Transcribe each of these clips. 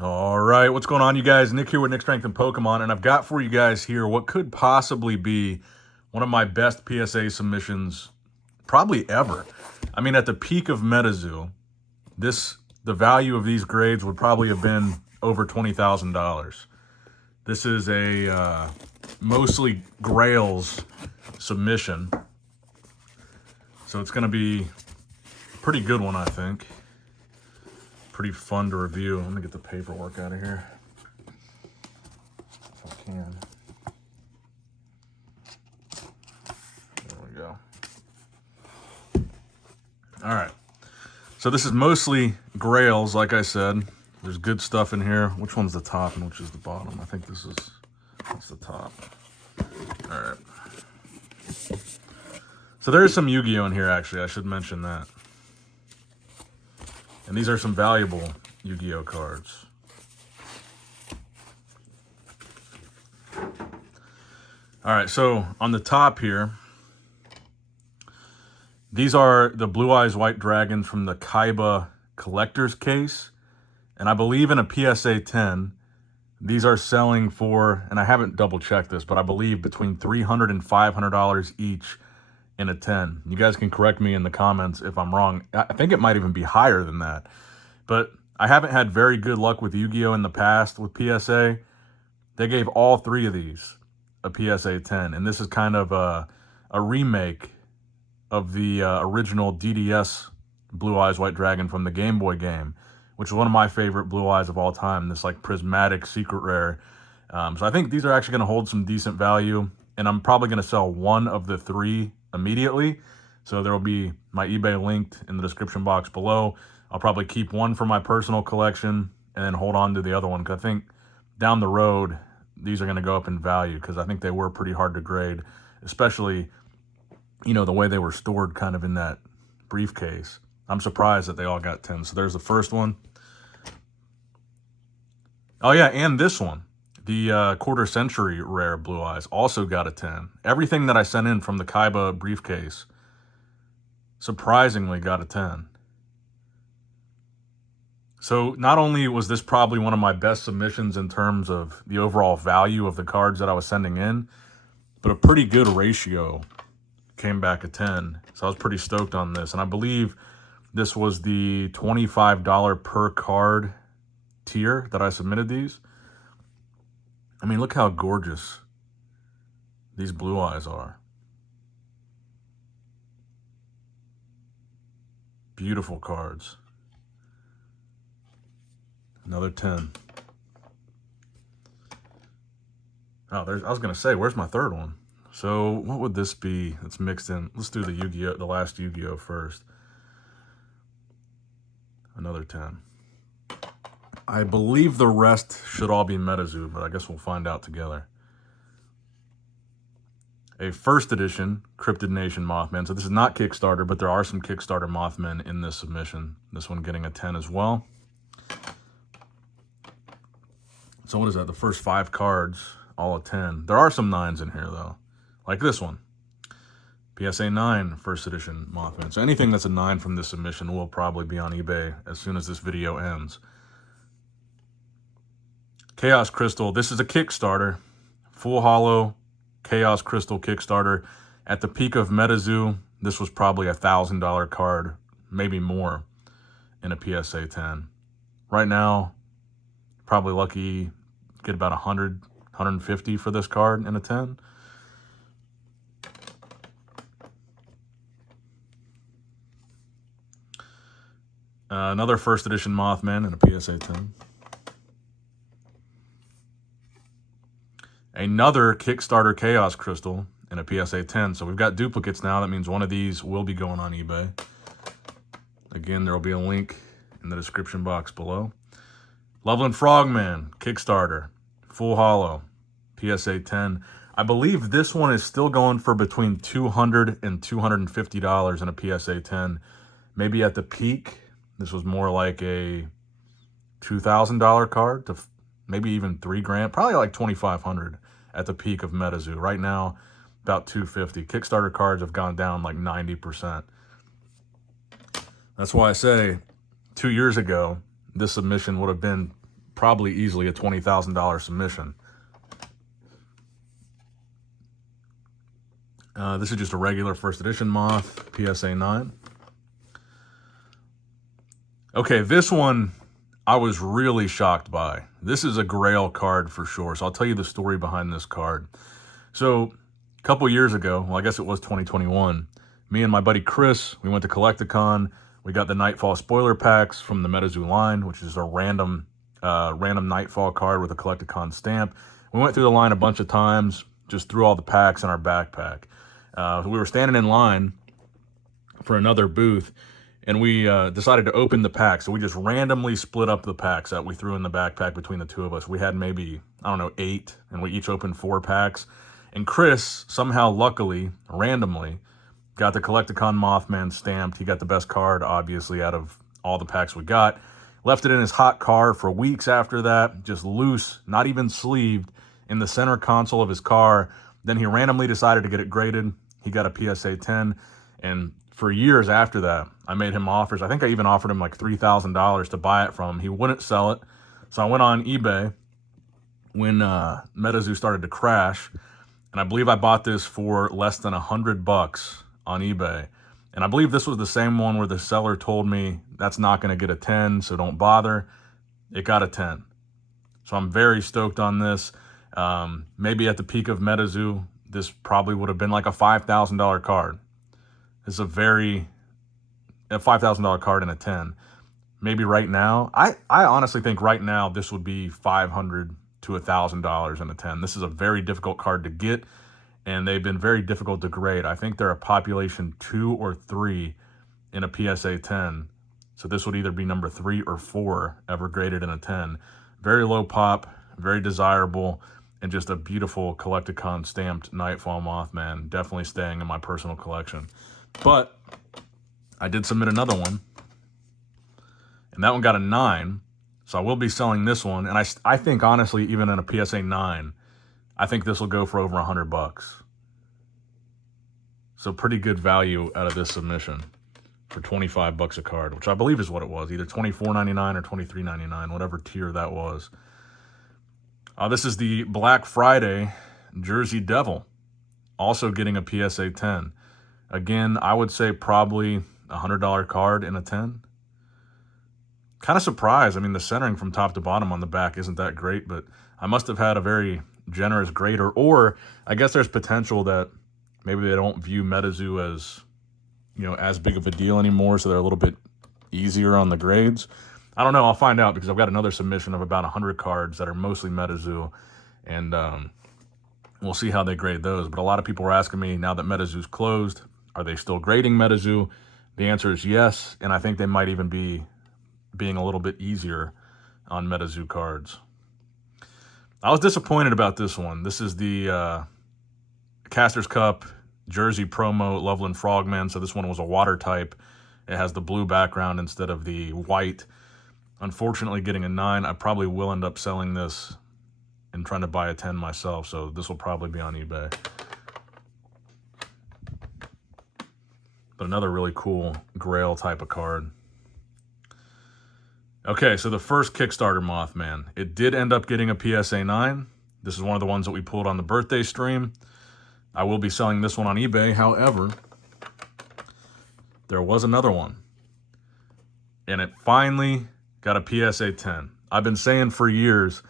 All right, what's going on, you guys? Nick here with Nick Strength and Pokemon, and I've got for you guys here what could possibly be one of my best PSA submissions probably ever. I mean, at the peak of metazoo, the value of these grades would probably have been over $20,000. This is a mostly GRAILS submission, so it's going to be a pretty good one, I think. Pretty fun to review. Let me get the paperwork out of here if I can. There we go. All right. So this is mostly GRAILS, like I said. There's good stuff in here. Which one's the top and which is the bottom? I think that's the top. All right. So there's some Yu-Gi-Oh in here, actually. I should mention that. And these are some valuable Yu-Gi-Oh cards. All right, so on the top here, these are the Blue Eyes White Dragons from the Kaiba collector's case. And I believe in a PSA 10, these are selling for, and I haven't double checked this, but I believe between $300 and $500 each in a 10. You guys can correct me in the comments if I'm wrong. I think it might even be higher than that. But I haven't had very good luck with Yu-Gi-Oh in the past with PSA. They gave all three of these a PSA 10. And this is kind of a remake of the original DDS Blue Eyes White Dragon from the Game Boy game, which is one of my favorite Blue Eyes of all time, this like prismatic secret rare. So I think these are actually going to hold some decent value, and I'm probably going to sell one of the three immediately. So there will be my eBay linked in the description box below. I'll probably keep one for my personal collection and then hold on to the other one, because I think down the road, these are going to go up in value, because I think they were pretty hard to grade, especially, you know, the way they were stored kind of in that briefcase. I'm surprised that they all got 10. So there's the first one. Oh yeah, and this one. The quarter century rare Blue Eyes also got a 10. Everything that I sent in from the Kaiba briefcase surprisingly got a 10. So not only was this probably one of my best submissions in terms of the overall value of the cards that I was sending in, but a pretty good ratio came back a 10. So I was pretty stoked on this. And I believe this was the $25 per card tier that I submitted these. I mean, look how gorgeous these Blue Eyes are. Beautiful cards. Another 10. Oh, I was going to say, where's my third one? So what would this be that's mixed in? Let's do the Yu-Gi-Oh, the last Yu-Gi-Oh first. Another 10. I believe the rest should all be metazoo, but I guess we'll find out together. A first edition Cryptid Nation Mothman. So this is not Kickstarter, but there are some Kickstarter Mothmen in this submission. This one getting a 10 as well. So what is that? The first 5 cards, all a 10. There are some 9s in here, though. Like this one. PSA 9 first edition Mothman. So anything that's a 9 from this submission will probably be on eBay as soon as this video ends. Chaos Crystal. This is a Kickstarter. Full Hollow Chaos Crystal Kickstarter. At the peak of metazoo, this was probably a $1,000 card, maybe more, in a PSA 10. Right now, probably lucky get about 100, 150 for this card in a 10. Another first edition Mothman in a PSA 10. Another Kickstarter Chaos Crystal in a PSA 10. So we've got duplicates now. That means one of these will be going on eBay. Again, there will be a link in the description box below. Loveland Frogman, Kickstarter, Full Hollow, PSA 10. I believe this one is still going for between $200 and $250 in a PSA 10. Maybe at the peak, this was more like a $2,000 card to maybe even $3,000, probably like $2,500 at the peak of metazoo. Right now, about $250. Kickstarter cards have gone down like 90%. That's why I say 2 years ago, this submission would have been probably easily a $20,000 submission. This is just a regular first edition moth, PSA 9. Okay, this one I was really shocked by. This is a Grail card for sure, so I'll tell you the story behind this card. So a couple years ago, well, I guess it was 2021, me and my buddy Chris, we went to Collecticon. We got the Nightfall spoiler packs from the Metazoo line, which is a random Nightfall card with a Collecticon stamp. We went through the line a bunch of times, just threw all the packs in our backpack. We were standing in line for another booth, and we decided to open the pack. So we just randomly split up the packs that we threw in the backpack between the two of us. We had maybe, I don't know, 8, and we each opened 4 packs. And Chris, somehow, luckily, randomly, got the Collecticon Mothman stamped. He got the best card, obviously, out of all the packs we got. Left it in his hot car for weeks after that, just loose, not even sleeved, in the center console of his car. Then he randomly decided to get it graded. He got a PSA 10, and for years after that, I made him offers. I think I even offered him like $3,000 to buy it from him. He wouldn't sell it. So I went on eBay when Metazoo started to crash, and I believe I bought this for less than $100 on eBay. And I believe this was the same one where the seller told me that's not going to get a 10, so don't bother. It got a 10. So I'm very stoked on this. Maybe at the peak of Metazoo, this probably would have been like a $5,000 card. It's a $5,000 card in a 10. Maybe right now, I honestly think right now this would be $500 to $1,000 in a 10. This is a very difficult card to get, and they've been very difficult to grade. I think they're a population 2 or 3 in a PSA 10. So this would either be number 3 or 4 ever graded in a 10. Very low pop, very desirable, and just a beautiful Collecticon stamped Nightfall Mothman. Definitely staying in my personal collection. But I did submit another one, and that one got a 9. So I will be selling this one. And I think, honestly, even in a PSA 9, I think this will go for over $100. So pretty good value out of this submission for $25 a card, which I believe is what it was, either $24.99 or $23.99, whatever tier that was. This is the Black Friday Jersey Devil, also getting a PSA 10. Again, I would say probably a $100 card in a 10. Kind of surprised. I mean, the centering from top to bottom on the back isn't that great, but I must have had a very generous grader, or I guess there's potential that maybe they don't view Metazoo as, you know, as big of a deal anymore, so they're a little bit easier on the grades. I don't know. I'll find out, because I've got another submission of about 100 cards that are mostly Metazoo, and we'll see how they grade those. But a lot of people are asking me, now that Metazoo's closed, are they still grading Metazoo? The answer is yes, and I think they might even be being a little bit easier on Metazoo cards. I was disappointed about this one. This is the Caster's Cup Jersey Promo Loveland Frogman. So this one was a water type. It has the blue background instead of the white. Unfortunately, getting a 9. I probably will end up selling this and trying to buy a 10 myself. So this will probably be on eBay. But another really cool Grail type of card. Okay, so the first Kickstarter Mothman. It did end up getting a PSA 9. This is one of the ones that we pulled on the birthday stream. I will be selling this one on eBay. However, there was another one, and it finally got a PSA 10. I've been saying for years,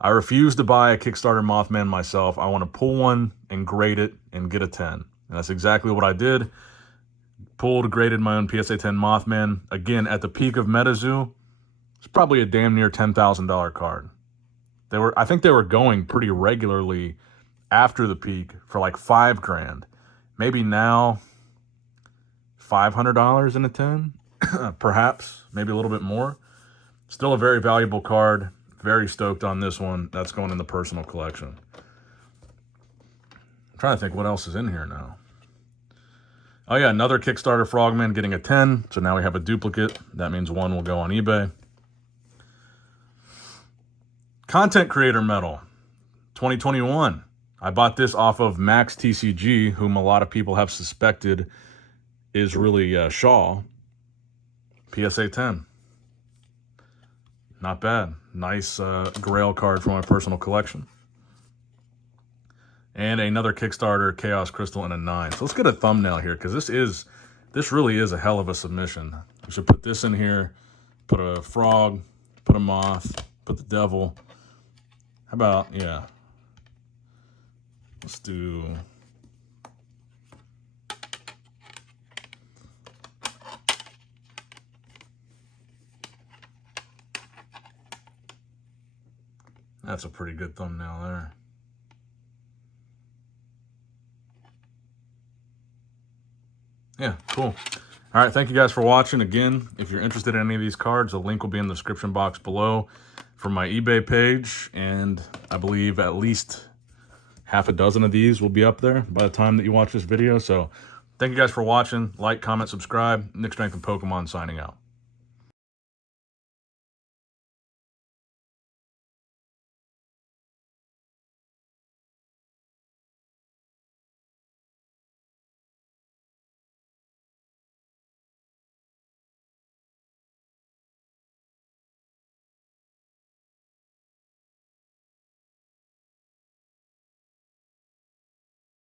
I refuse to buy a Kickstarter Mothman myself. I want to pull one and grade it and get a 10. And that's exactly what I did. Pulled, graded my own PSA 10 Mothman. Again, at the peak of Metazoo, it's probably a damn near $10,000 card. I think they were going pretty regularly after the peak for like $5,000. Maybe now $500 in a 10, perhaps, maybe a little bit more. Still a very valuable card. Very stoked on this one. That's going in the personal collection. I'm trying to think what else is in here now. Oh yeah, another Kickstarter Frogman getting a 10. So now we have a duplicate. That means one will go on eBay. Content Creator Medal 2021. I bought this off of Max TCG, whom a lot of people have suspected is really Shaw. PSA 10. Not bad. Nice Grail card for my personal collection. And another Kickstarter Chaos Crystal and a 9. So let's get a thumbnail here, because this really is a hell of a submission. We should put this in here, put a frog, put a moth, put the devil. How about, yeah. Let's do... That's a pretty good thumbnail there. Yeah, cool. All right, thank you guys for watching. Again, if you're interested in any of these cards, the link will be in the description box below for my eBay page, and I believe at least half a dozen of these will be up there by the time that you watch this video. So thank you guys for watching. Like, comment, subscribe. Nick Strength and Pokemon signing out.